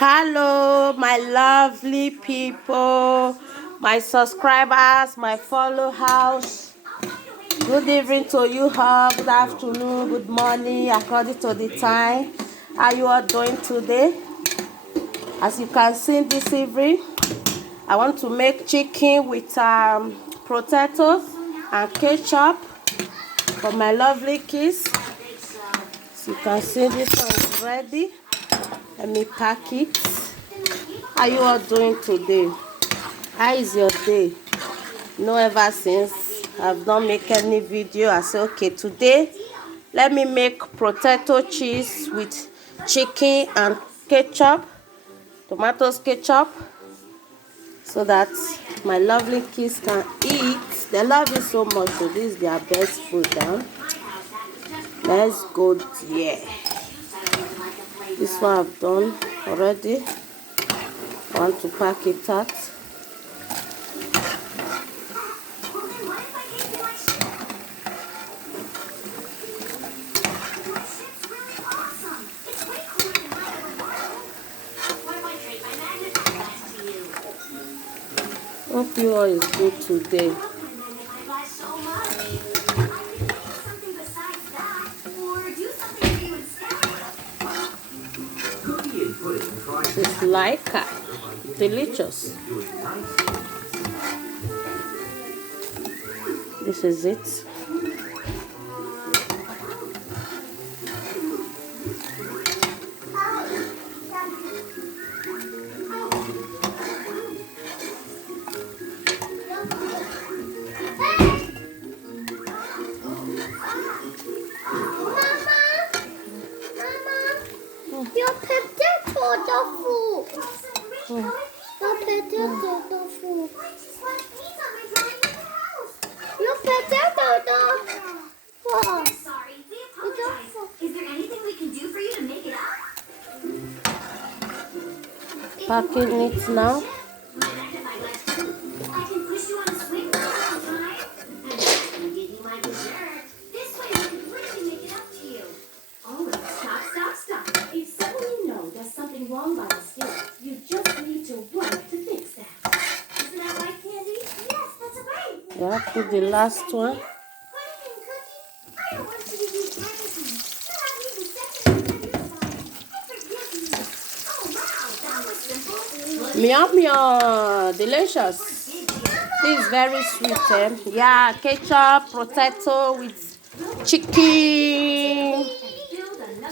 Hello, my lovely people, my subscribers, my followers. Good evening to you all. Good afternoon, good morning, according to the time. How you all doing today? As you can see this evening, I want to make chicken with potatoes and ketchup for my lovely kids. As you can see, this one is ready. Let me pack it. How you all doing today? How is your day? No, ever since I've not make any video, I say okay, today let me make potato cheese with chicken and ketchup, tomatoes ketchup, so that my lovely kids can eat. They love it so much, so this is their best food now. Let's go there. This one I've done already. I want to pack it out. Hope you all is good today. It's like delicious. This is it. Your potato tofu. Your potato tofu. Your potato tofu. Oh, sorry. We apologize. Is there anything we can do for you to make it up? Packing it now. I can push you on a swing for some time. And I can give you my dessert. This way we can really make it up to you. Oh, stop. If someone you know does something wrong by mistake, you just need to work to fix that. Isn't that right, Candy? Yes, that's right. Yeah, put the last one. Put it in, Cookie. I don't want you to do everything. You haven't even said anything this time. I forgive you. Oh, wow, that was simple. Yum yum, delicious. This is very sweet, eh? Yeah, ketchup, potato with chicken.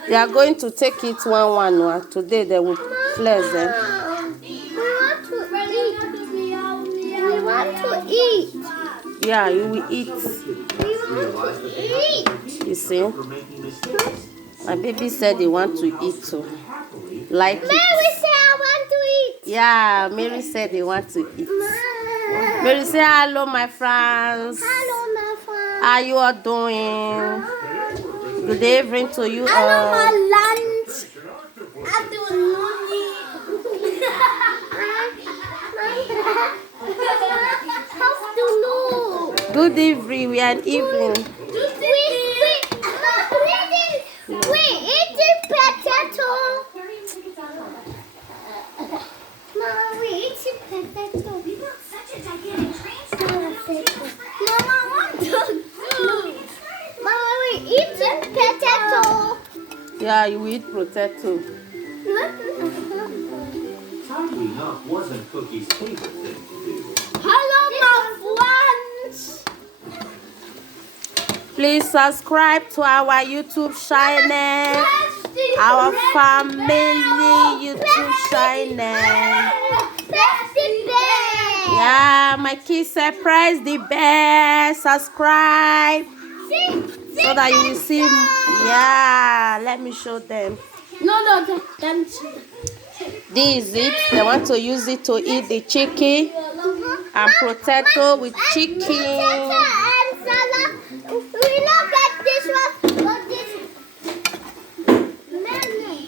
They are going to take it one. Today they will flex them. We want to eat. Yeah, you will eat. We want to eat. You see, my baby said they want to eat too. Like Mary it. said I want to eat. Yeah, Mary said they want to eat. Mary say hello, my friends. Hello, my friend. How you all doing? Good evening to you Hello, all. my lunch. Good evening, we are in evening. We eating potato. Mama, we eating potato. We built such a gigantic train Mama, I want to do. Mama, we eating potato. Yeah, you eat potato. Oddly enough, wasn't Cookie's favorite thing to do. Hello, my friends. Please subscribe to our YouTube channel, our family YouTube channel. Yeah, my kids say press the bell, subscribe, so that you will see. Yeah, let me show them. No, This is it. They want to use it to eat the chicken and potato with chicken. and salad. We not get this one, but this. Mary.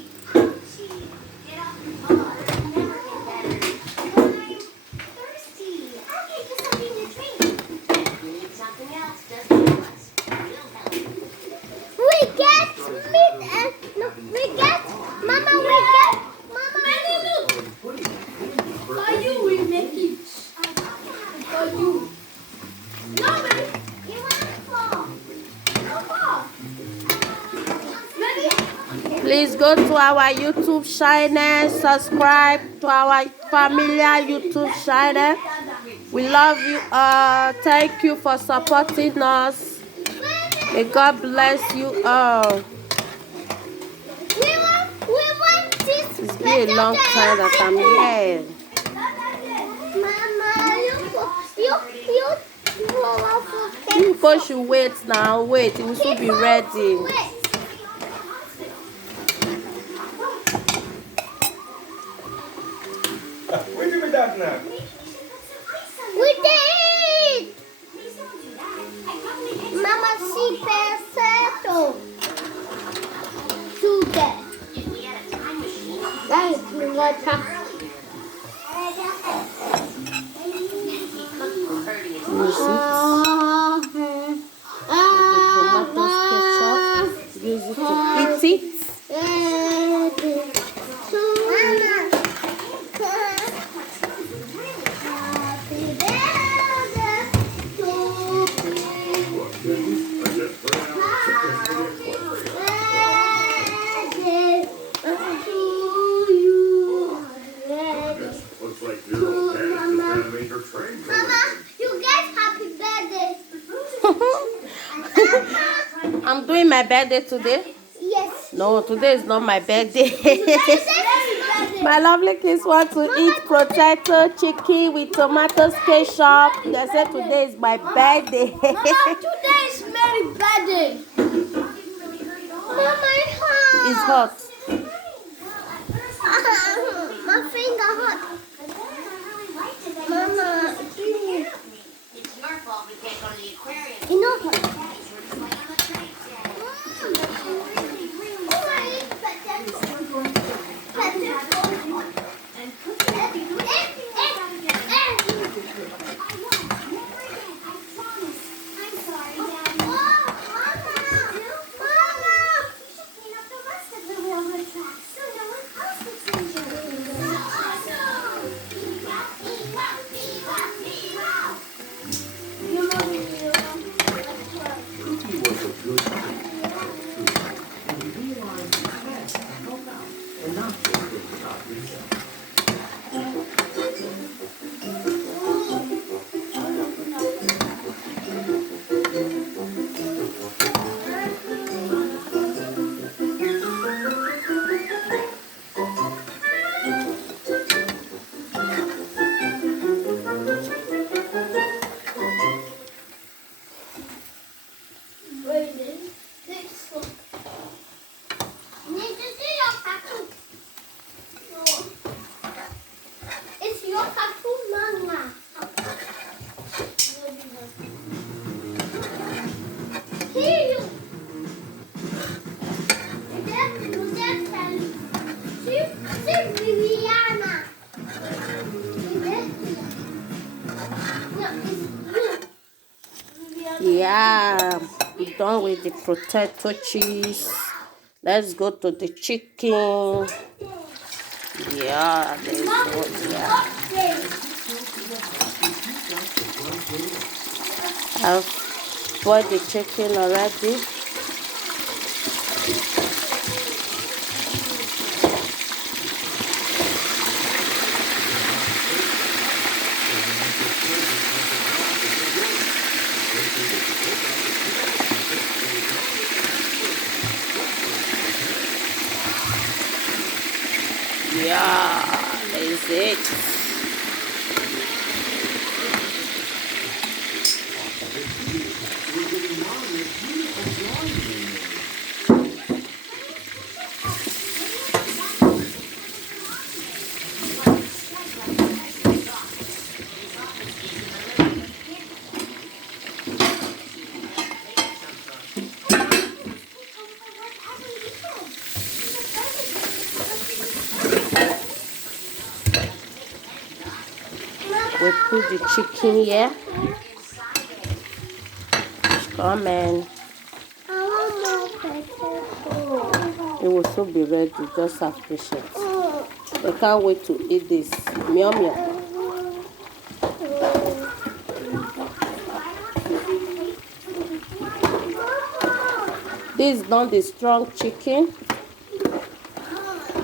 Get off your paw. It'll never get better. I'm thirsty. I'll get you something to drink. If you need something else, just tell us. We'll help. We get meat and no, we get Mama. We get Mama. go to our YouTube channel, subscribe to our familiar YouTube channel. We love you all. Thank you for supporting us. May God bless you all. We want this. It's been a long time that I'm here. Mama, You folks should wait now. Wait, it will soon be ready. Wait. Where did we dog now? We did. Mama, see perfecto. Today. That is what Use it to eat it. Looks like your old dad just had a major train Mama, you guys happy birthday. I'm doing my birthday today. Yes. No, today is not my birthday. Birthday. My lovely kids want to eat potato chicken with tomatoes, ketchup. They say today is my birthday. Mama, today is Mary birthday. Mama, It's hot. My finger hot. Mama, It's your fault we can't go to the aquarium. you know what? It's your cartoon, Mama. Here you. See Viviana. Yeah, we're done with the potato cheese. Let's go to the chicken. Yeah, there's one. Yeah. I've boiled the chicken already. Yeah, that's it. We put the chicken here. Come and it will soon be ready. Just have patience. I can't wait to eat this. Meow meow. This is not the strong chicken.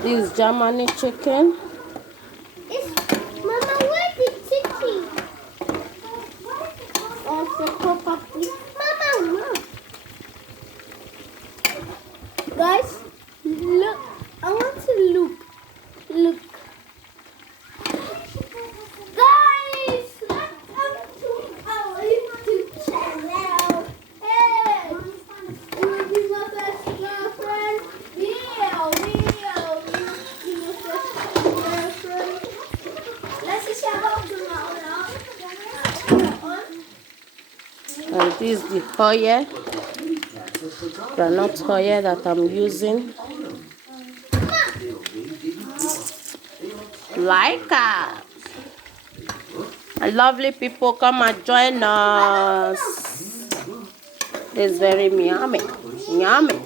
This is Germany chicken. Mama, where's the chicken? Also, Papa, please. Mama, guys, look. I want to look. Look. Guys, welcome to our YouTube channel. Hey, this is my first girlfriend. Let's see how And this is the oil, granite oil that I'm using. Like us. And lovely people, come and join us. It's very yummy. Yummy.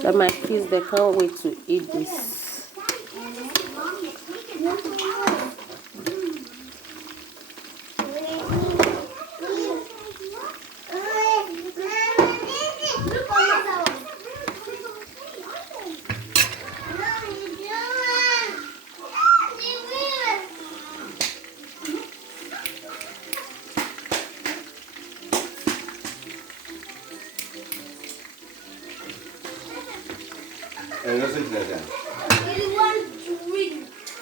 So my kids, they can't wait to eat this. And what's it like that?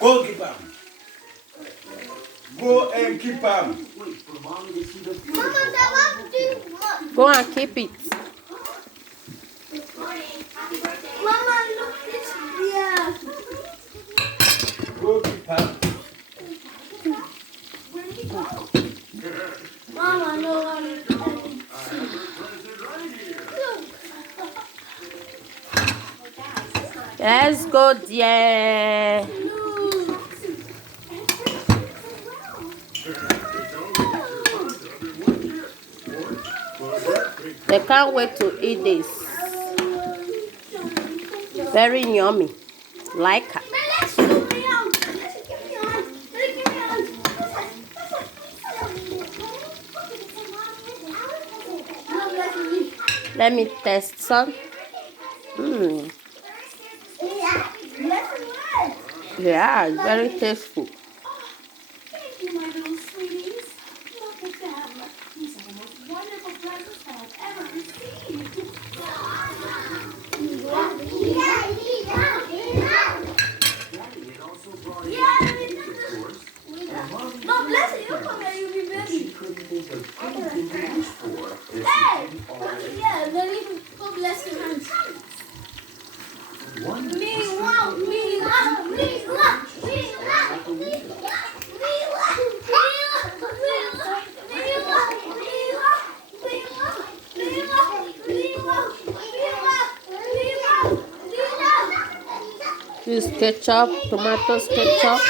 Go keep him. Go and keep him. Go and keep it. Mama, look this here. Go keep him. Mama, no one. Let's go, dear. They can't wait to eat this. Very yummy. Like it. Let's shoot me out. Let's give me on. Let's give me on. No, let's leave. Let me test some. Mm. Yeah, it's very tasteful. Thank you, my little sweeties. Look at them. These are the most wonderful presents I have ever received. Daddy also brought in No, bless you. You'll come here. You'll be busy. couldn't think of anything to wish for if Hey! she didn't already Yeah, then you go bless your hands. one Me, wow, me, wow, me, wow, me, wow. Use ketchup, tomatoes ketchup.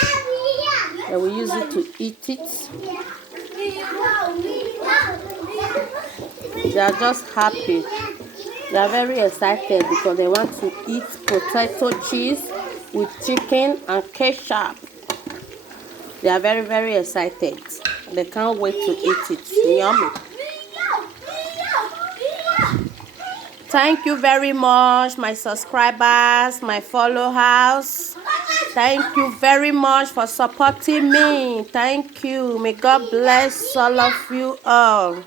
And we use it to eat it. They are just happy. They are very excited because they want to eat potato cheese with chicken and ketchup. They are very, very excited. They can't wait to eat it. Yummy. Thank you very much, my subscribers, my followers. Thank you very much for supporting me. Thank you. May God bless all of you all.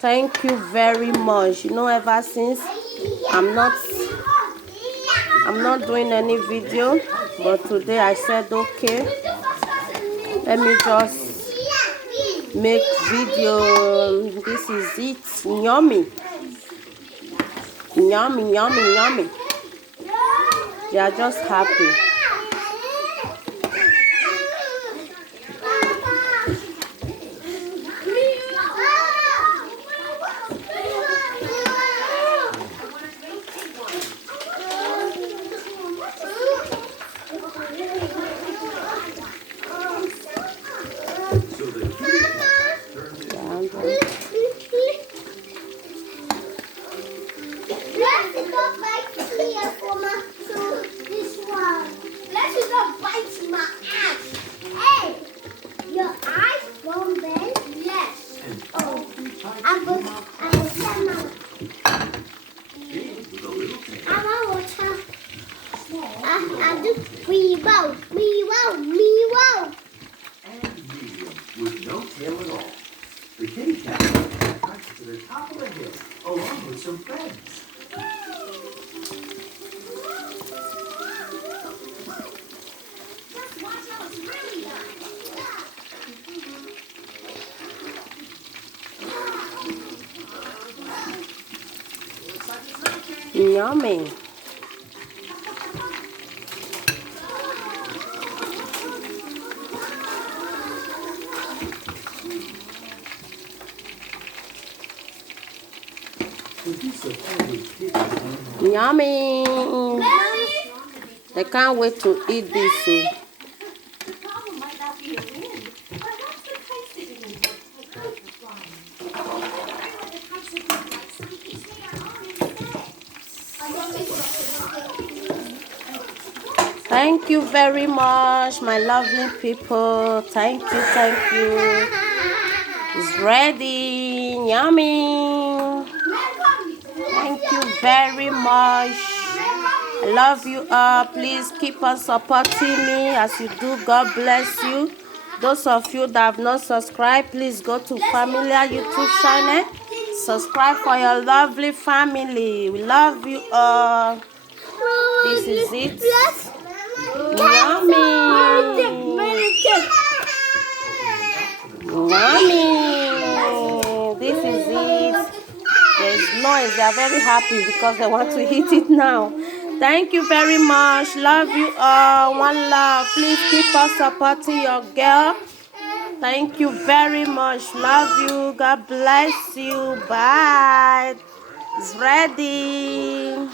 Thank you very much. You know, ever since I'm not doing any video, but today I said okay, let me just make video. This is it. Yummy. Yummy, yummy, yummy. They are just happy. Let's go back here for my to this one. I do meow, meow, meow. And medium, with no tail at all. The kitty cat hikes to the top of the hill, along with some friends. Just watch how it's really done. Looks like it's my turn. Yummy. Yummy. I can't wait to eat this. The problem might not be the wind. Perhaps the kites didn't work like kites were flying. Why would the kites have been like so we can stay our own instead? Thank you very much, my lovely people. Thank you, thank you. It's ready. Yummy. Thank you very much. I love you all. Please keep on supporting me as you do. God bless you. Those of you that have not subscribed, please go to Familiar YouTube channel. Subscribe for your lovely family. We love you all. This is it. Yummy. Yummy. This is it. There's noise. They are very happy because they want to eat it now. Thank you very much. Love you all. One love. Please keep on supporting your girl. Thank you very much. Love you. God bless you. Bye. It's ready.